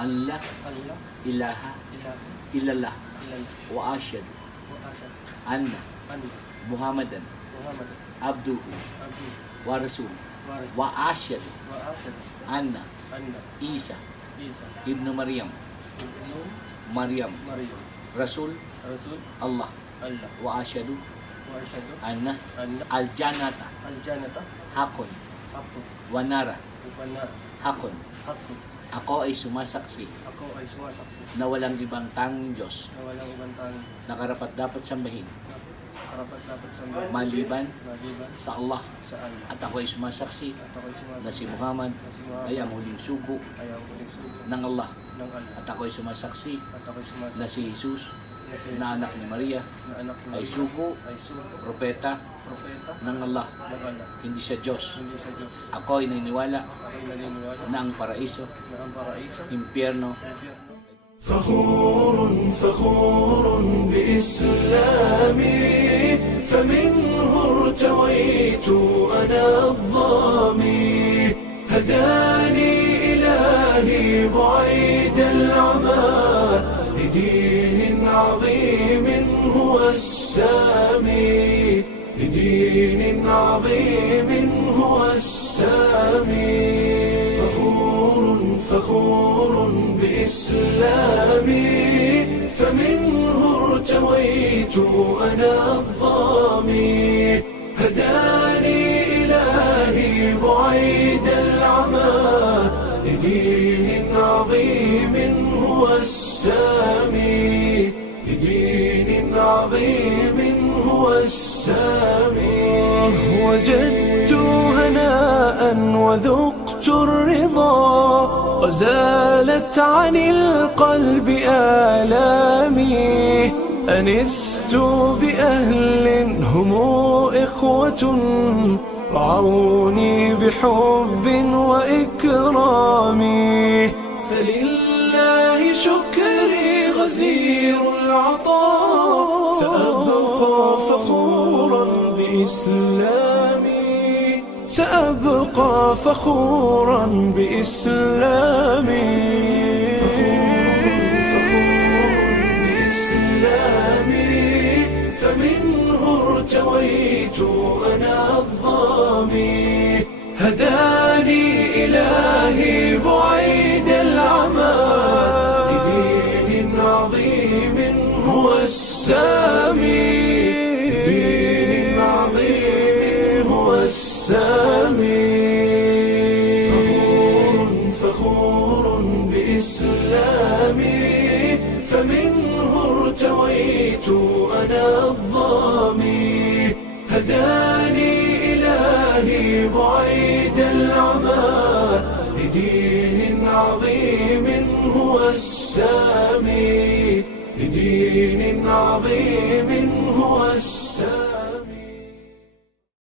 أن لا إله إلا الله وأشهد أن محمدا عبده ورسوله وأشهد أن عيسى ابن مريم رسول الله وأشهد أن الجنة حق والنار حق. Ako ay sumasaksi na walang ibang tanging Diyos na karapat-dapat sambahin maliban sa Allah. At ako ay sumasaksi na si Muhammad ay ang huling sugo ng Allah. At ako ay sumasaksi na si Jesus na anak ni Maria ay sugo, propeta ng Allah. Hindi siya Diyos. Ako ay naniniwala na ang paraiso, impyerno. فخور بإسلامي فمنه ارتويت أنا الظامي هداني إلهي بعيد العمى لدين عظيم هو السامي لدين عظيم هو السامي فخور بإسلامي فمنه ارتويت أنا الظامي هداني إلهي بعيد العمى لدين عظيم هو السامي لدين عظيم هو السامي وجدت هناء وذقت الرضا وزالت عن القلب آلامي أنست بأهل هم إخوة رعوني بحب وإكرام فلله شكري غزير العطاء سأبقى فخورا بإسلامي سأبقى فخورا بإسلامي فمنه ارتويت أنا الظامي هداني إلهي بعيد العمى لدين عظيم هو السامي لدين عظيم هو السامي فخور بإسلامي فمنه ارتويت أنا الظامي هداني إلهي بعيد العمى لدين عظيم هو السامي لدين عظيم هو السامي.